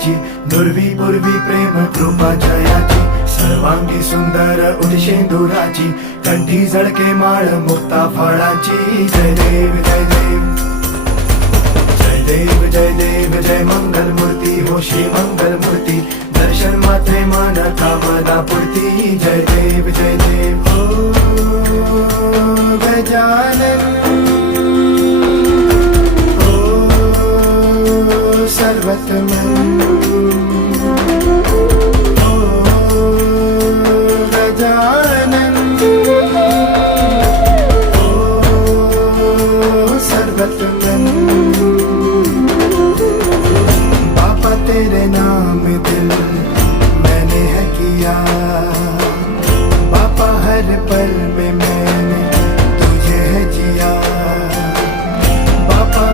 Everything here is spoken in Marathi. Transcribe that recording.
जयाची, नुरवी पूर्वी प्रेम कृपा जयाची, सर्वांगी सुंदर उदिशेंदुराची, कंठी झळके माळ मुक्ता फळाची. जय देव जय देव जय देव जय देव जय मंगल मूर्ती हो श्री मंगल मूर्ती, दर्शन मात्रे मन कामना पूर्ती. जय देव जय देव ओ गजानन ओ सर्वतमन